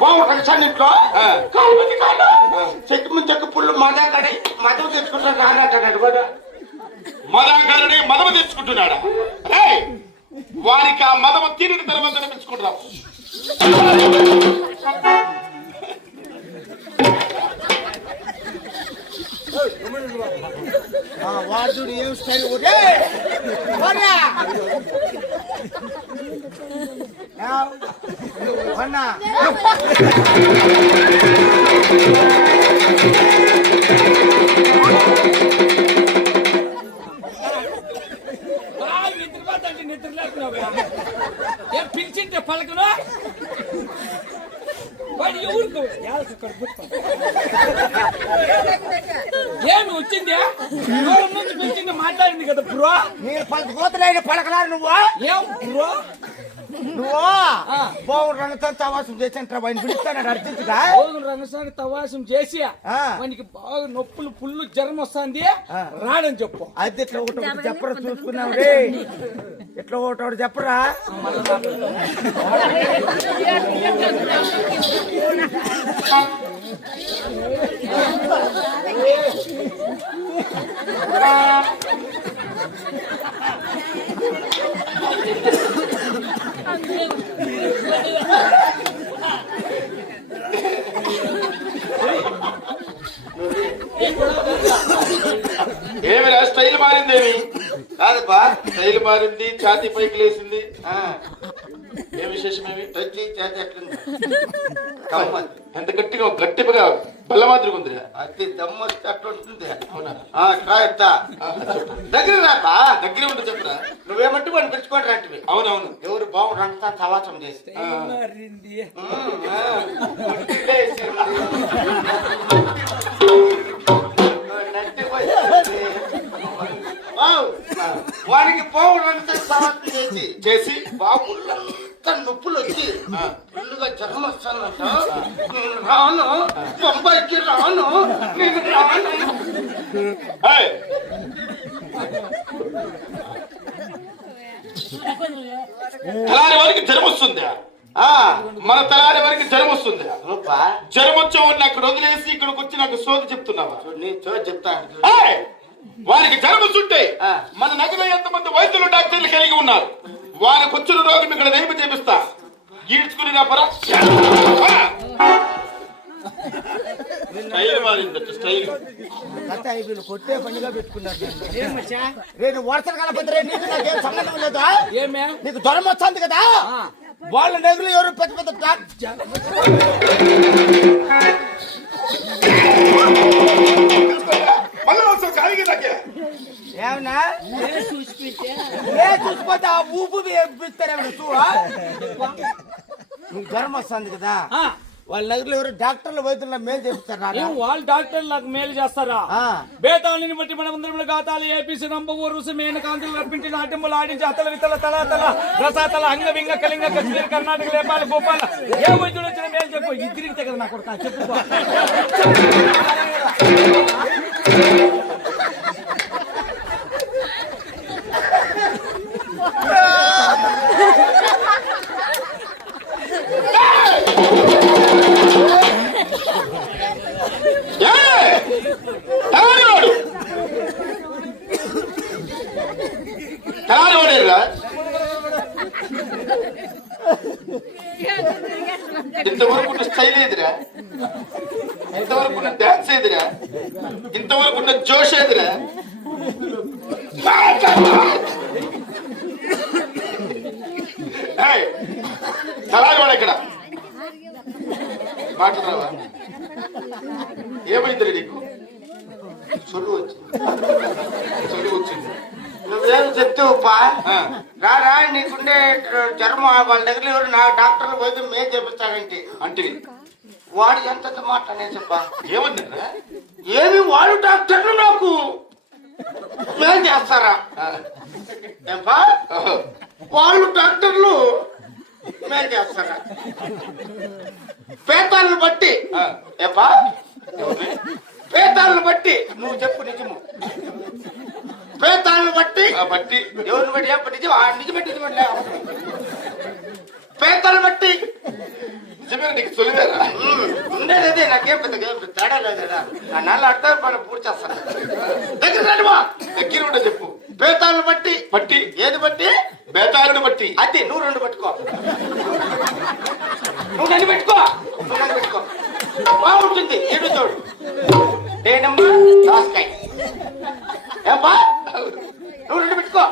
బాగుంటాడు చెక్కు ముందు చెక్కు పుల్లు మదాకడి మదం తెచ్చుకుంటాడు రానట్టాడు కదా మదాకారుడే మదము తెచ్చుకుంటున్నాడా? వారికి ఆ మదము తీరిన తర్వాత తెప్పించుకుంటున్నాం. వాడు ఏం స్టైల్ పిలిచింటే పలకను వాడు ఎవరు ఏమి వచ్చింది దూరం నుంచి పిలిచింది మాట్లాడింది కదా బ్రో. నేను పలకపోతలైన పలకలా నువ్వు ఏం బ్రో నువ్వు బాగుండు రంగంతో తవాసం చేసి వాడిని పిలుస్తాడు అర్జెంటుగా. రంగస్వామి తవాసం చేసి వానికి బాగా నొప్పులు పుల్లు జ్వరం వస్తుంది రాడని చెప్పు. అది ఇట్లా ఒకటి చెప్పరా చూసుకున్నావు రే ఇట్లా ఒకటి చెప్పరా. ఏమిరా స్టైల్ మారిందేమి? కాదబ్బా స్టైల్ మారింది, ఛాతీ పైకి లేసింది. ఏ విశేషమేమి? ఎంత గట్టిగా గట్టిగా బల్ల మాదిరిగా ఉంది. అది దమ్ము అట్లా ఉంటుంది. అవునా? దగ్గర రాపా దగ్గర ఉంటే చెప్పరా. నువ్వేమంటే వాడిని పిలుచుకోండి రంటివి. అవునవును. ఎవరు బాగుండంతా తవాసం చేసి వాడికి బాగుండంతా తవాసం చేసి బాగుండంతా నొప్పులు వచ్చి ఫుల్లుగా జ్వరం వస్తానంట. నేను రాను, బొంబాయికి రాను, నేను రాను. తలారి వారికి జ్వరం వస్తుందా? మన తలారి వారికి జ్వరం వస్తుందా? జ్వరం వచ్చేవాడిని అక్కడ వదిలేసి ఇక్కడికి వచ్చి నాకు సోది చెప్తున్నావా? నీ చోటు చెప్తాను. వారికి జ్వరం వస్తుంటే మన నగరంలో ఎంతమంది వైద్యులు డాక్టర్లు కలిగి ఉన్నారు. వారికి వచ్చిన రోగం ఇక్కడ నేర్పు చేపిస్తా. ఈడ్చుకుని నా పరా స్టైల్ మారిందట స్టైల్. వీళ్ళు కొట్టే పండుగ పెట్టుకున్నారు. రేపు వరుసలు కలపతి నాకేం సంబంధం లేదా? నీకు జ్వరం వస్తుంది కదా వాళ్ళ నెగులు ఎవరు పెద్ద పెద్ద ఏమన్నా చూసిపోతే ఆ ఊపు వేపిస్తారేమన్నా చూడా. నీకు జ్వరం వస్తుంది కదా వాళ్ళ నగరంలో ఎవరు డాక్టర్లు వైద్యుల మేలు చేపిస్తారా? వాళ్ళు డాక్టర్లు నాకు మేలు చేస్తారా? బేతాళిని బట్టి మనమందరం గాతాలు ఏపీసీ నంబవు రుసు మేన కాంతులు రప్పించి నాట్యములు ఆడించి అతల వితల తల తల రసాతల అంగ వింగ కళింగ కశ్మీర్ కర్ణాటక నేపాల్ గోపాల ఏ వైద్యుడు వచ్చిన మేలు చెప్పు. ఇది తిరిగితే కదా నాకు చెప్పు. ఇంతవరకు స్టైల్ ఏదిరా? ఇంతవరకు డాన్స్ ఏదిరా? ఇంతవరకు జోష్ ఏదిరా? తలారి వాడు ఎక్కడ మాట్లాడరావా? ఏమైందిరా నీకు? చొల్లు వచ్చింది. నువ్వేం చెప్తావు రా నీకుండే జ్వరం వాళ్ళ దగ్గర ఎవరు నా డాక్టర్లు పోతే మేం చేపిస్తాడంటే అంటే వాడు ఎంత మాట అనే చెప్పా. ఏమన్నా ఏమి వాడు డాక్టర్లు నాకు మేం చేస్తారా? ఏంపా వాళ్ళు డాక్టర్లు మేం చేస్తారా? పేతాలను బట్టి ఏంపా పేతాలను బట్టి నువ్వు చెప్పు నిజము. పేతాలను బట్టి ఎవరిని బట్టి నిజం నిజమే పేతాలను బట్టి నిజమే నీకు తొలివేరా ఉండేది నాకేం పెద్ద తేడా లేదు ఆ నెల అర్థం పని పూర్తి చేస్తాను దగ్గర రండిమా దగ్గర ఉండే చెప్పు బేతాలను బట్టి పట్టి ఏది బట్టి బేతాళుని బట్టి అది నువ్వు రెండు పట్టుకో నువ్వు నన్ను పెట్టుకో బాగుంటుంది ఏడు తోడు నేనమ్మా దోసకాయ ఏమ్మా నువ్వు రెండు పెట్టుకో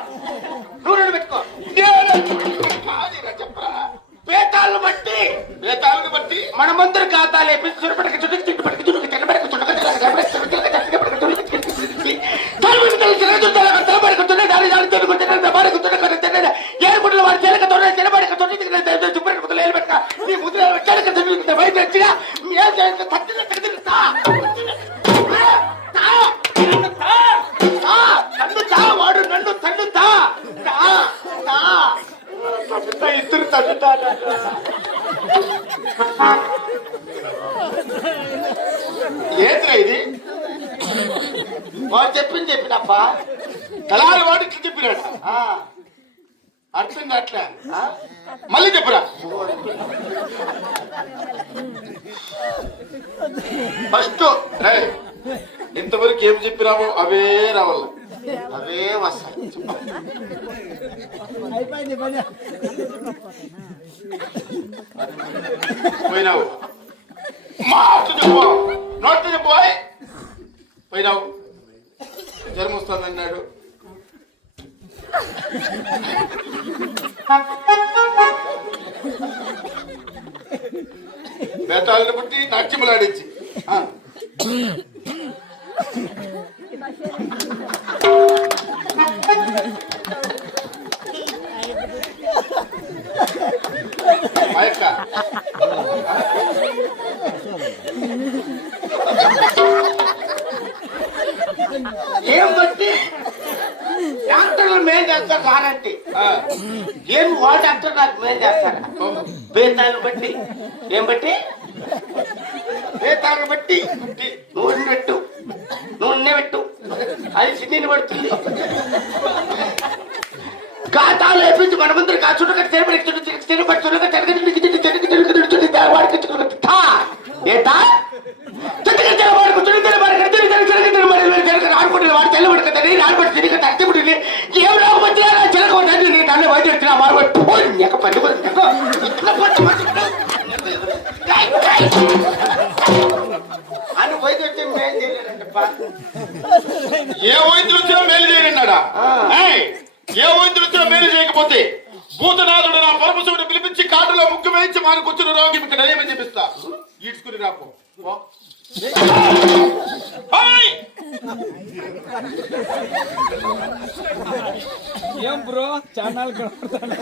చెప్పరా బేతాలను బట్టి బేతాళుని బట్టి మనమందరూ ఖాతాలు వేపించి చుట్టుపక్కల ఏడుగుడ్ల వారి చెలకతో నీ ముద్ర బయట వచ్చినా ఏం నన్ను తా వాడు నన్ను తన్నుతా ఇద్దరు తన్నుతా ఏంద్రా ఇది వాడు చెప్పినప్ప కళాలు వాడు ఇట్లా చెప్పినాడు అర్థం కావట్లే మళ్ళీ చెప్పురా ఫస్ట్ ఇంతవరకు ఏం చెప్పినామో అవే రావాల అవే వస్తాయి పోయినావు మాట చెప్పు నోట్ చెప్పు పోయినావు జ్వరం వస్తుందన్నాడు బేతాళుని బట్టి నాట్యములాడించి మా యొక్క ఏం బట్టి డాక్టర్లు మేలు చేస్తారు రానంటే ఏం వాళ్ళ డాక్టర్ నాకు మేలు చేస్తారు బేతాలను బట్టి ఏం బట్టి బేతాలను బట్టి నూనె పెట్టు నూనె పెట్టు అది సిన్నీని పడుతుంది ఖాతాలు వేపించి మనమందరూ చుట్టూ ఏటా ఆడుకుంటే వాడు తెల్లబడుతుంది ఆడబడి తిరిగి తగ్గిపుట్టి ఏం రాకపోతే చిలకొండి నీ తల్లి బయట వచ్చిన మారబట్టు అని బయట వచ్చి మేలు చేయలేదంటప్ప ఏ వైద్యులు వచ్చినా మేలు చేయనన్నాడా ఏ వైద్యులు వచ్చినా మేలు చేయకపోతే భూతనాథుడు నా పరమశివుడు పిలిపించి కాటులో ముగ్గు వేయించి మనకు వచ్చిన రోగి మీకు నయమని చెప్పిస్తా ఈడ్చుకుని రాపో ఏం బ్రో ఛానల్ కనపడతాను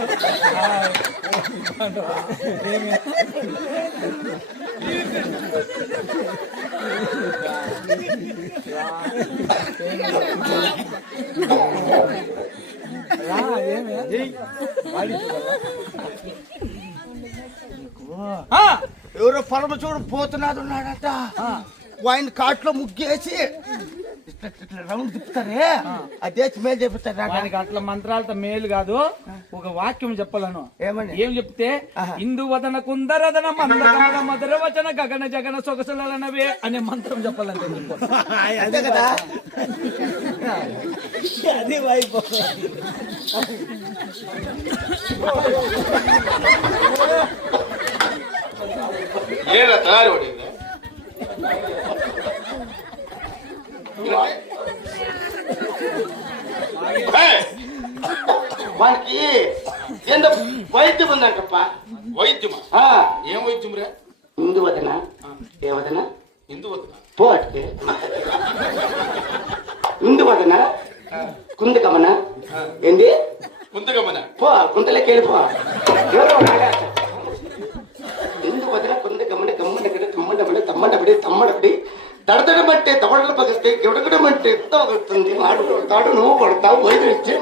ఎవరో పరమచూడు పోతున్నాడు ఉన్నాడట ఆయన కాట్లో ముగ్గేసి రౌండ్ తిప్పుతారే అదే మేలు చెప్తారు దానికి అట్లా మంత్రాలతో మేలు కాదు ఒక వాక్యం చెప్పాలను ఏమని ఏం చెప్తే ఇందు వదన కుందరదన మందర మధుర వచన గగన జగన సొగసులనవే అనే మంత్రం చెప్పాలంటే అంతే కదా అది వైపు ఏరా తయారు పడింది వానికి ఏందో వైద్యం ఉందంటప్ప వైద్యమా ఏం వైద్యం రా ఇందు వదన ఏ వదన ఇందు వదన పో అట్టే ఇందు వదన కుందకమన ఏంది కుందకమన పో కుందలకి వెళ్ళిపో ఇందు వదన కుందకమన గమ్మనగడ కమ్మడబడి తమ్మడబడి తమ్మడబడి దడదడమంటే తవడలు పగిస్తే గిడగడం అంటే ఎంత పగులుతుంది వాడు కొడతాడు నువ్వు కొడతావు వైద్యం ఇచ్చే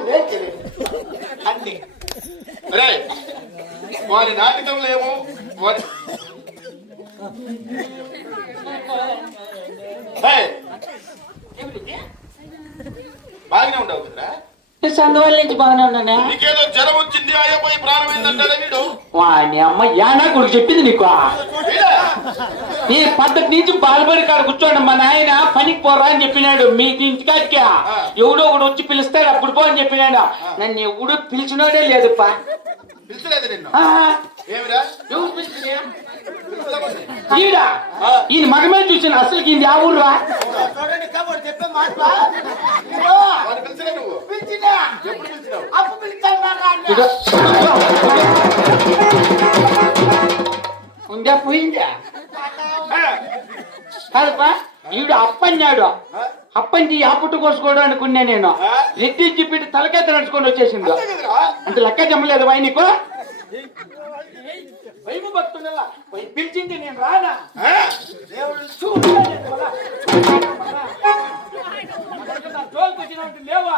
అంతే రే వారి నాటకంలో ఏమో బాగానే ఉండవు కదరా సందువల్ల నుంచి బాగానే ఉన్నానా నీకేదో జ్వరం వచ్చింది ఆయా పోయి ప్రాణమైందంటారా వీడు వాని అమ్మ యానా కొడుకు చెప్పింది నీకు ఈ పద్ధతి నుంచి బాల్బడి కాడ కూర్చోండి మా నాయన పనికి పోరా అని చెప్పినాడు. మీ ఇంటికాడికి ఎవడో ఒకడు వచ్చి పిలుస్తాడు అప్పుడు పో అని చెప్పినాడు. నన్ను ఎవడు పిలిచినోడే లేదుప్పా. పిలిచలేదు నిన్ను ఆ, ఏమిరా ఎవరు పిలిచినా? ఈడ ఈయన మగమే చూసిన అసలు ఈయన ఆ ఊర్రా. చూడండి కబురు చెప్పే మాట వాడు పిలిచలే నువ్వు పిలిచినా ఎప్పుడు పిలిచినావు అప్పు పిలిచాను ఇదో. ఉందా పోయిందా కాదప్పా. ఈడు అప్పన్నాడు. అప్పని ఆ పుట్టు కోసుకోవడం అనుకున్నా నేను. ఎత్తి చెప్పి తలకెత్త నడుచుకొని వచ్చేసింది. అంత లెక్క జమ్మలేదు వై నీకు వైపు భక్తుల పిలిచింది నేను రానా. దేవుడు జోలికి వచ్చినట్టు లేవా.